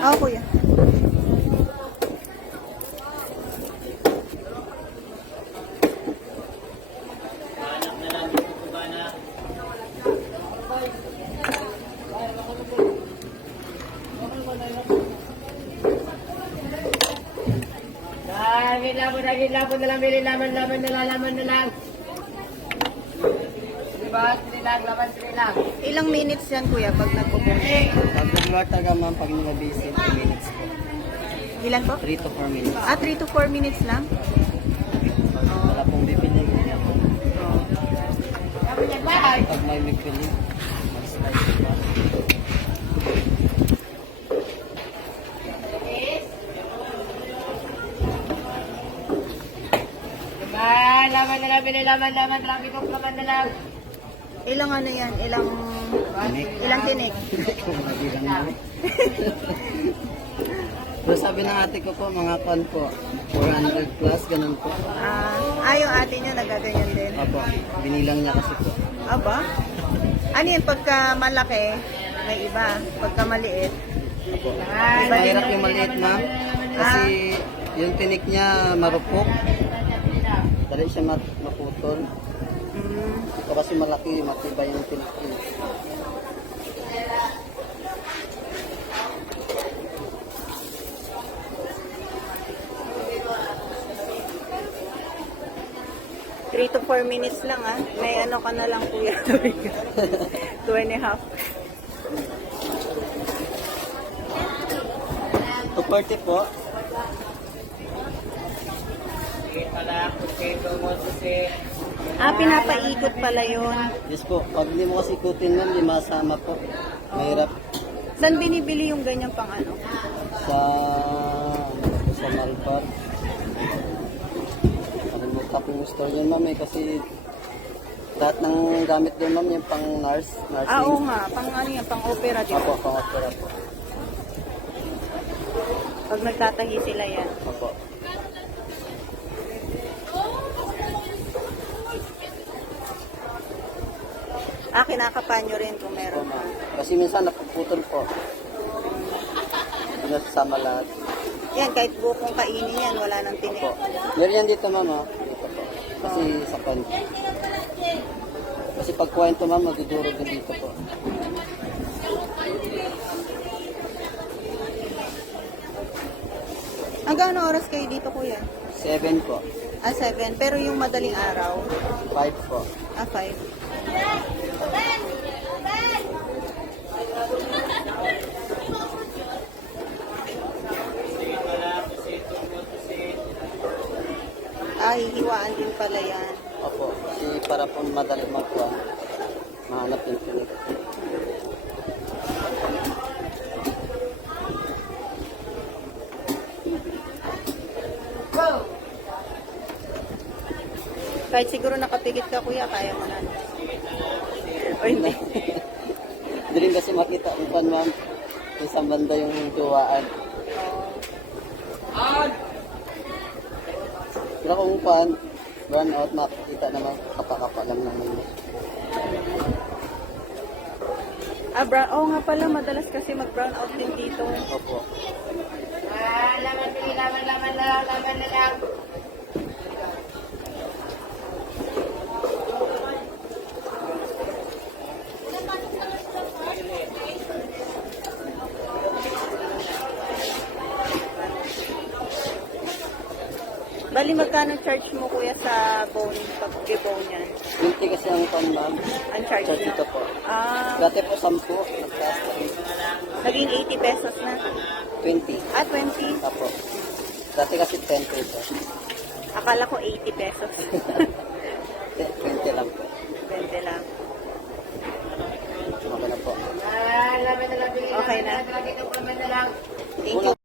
Oo, kuya. Labon na lang, bili laman na lang. Diba? Sili lang. Ilang minutes yan, kuya, pag nagpo-phone? Pag nag-work talaga ma'am, pag nila-busy, 3 minutes po. Ilan po? 3 to 4 minutes. 3 to 4 minutes lang? Pag wala pong bibili, pag may bibili, mag-slide pa. Laman na lang, bili laman na lang, bigok laman na lang. Ilang ano yan? Ilang tinik? Kung mabilang mo. Pero sabi ng ate ko po, mga pan po, 400 plus, ganun po. Yung ate niya nagaganyan din. Opo, binilang niya kasi po. Aba? Ano yan? Pagka malaki, may iba. Pagka maliit. Opo. Mahirap yung maliit ma'am, kasi yung tinik niya marupok. Dali siya maputol. Ito kasi malaki, matibay yung tinik niya. Three to 4 minutes lang May ano ka na lang kuya. 2.5. 240 po. Pinapaikot pala yun. Yes po, pag hindi mo kasi ikutin ma'am, di masama po. Mahirap. Saan binibili yung ganyan pang ano? Sa Malpar. Nakalimutan ko yung store yun ma'am kasi lahat ng gamit din ma'am yung pang nursing. Oo nga, pang ano yan, pang opera, di ba? Opo, pang opera po. Pag nagtatahi sila yan. Opo. Kinakapan nyo rin kung Opo meron. ma'am. Kasi minsan napuputol po. Hindi nasasama lahat. Yan, kahit bukong kainin yan, wala nang tinik. Opo. Meron yan dito ma'am Dito po. Kasi sa kwento. Kasi pag kwento ma'am, magdudurog din dito po. Hanggang ano oras kayo dito kuya? 7 po. 7. Pero yung madaling araw? 5 po. 5. Hihiwaan din pala yan. Opo, kasi para po madali magkuha, mahanap yung tinik. Kahit siguro nakapikit ka kuya, kaya mo na. O hindi. Hindi rin kasi makita kung pan ma'am, isang banda yung tuwaan. Pero kung pan, burn out, makikita naman kapakapa lang naman. Oo nga pala, madalas kasi mag-brown out din dito. Opo. Laman na lang. Bali, magkano charge mo kuya sa bone, pag-bone yan? 20 kasi ang pan ma'am. Ang charge Charge nyo? ito po. Dati po 10, nagtaas na rin. Naging 80 pesos na. 20. 20. Opo. Dati kasi 10 pesos. Akala ko 80 pesos. 20 lang po. 20 lang. Okay na po. Laman na lang, bili Okay na. laman na lang. Thank you.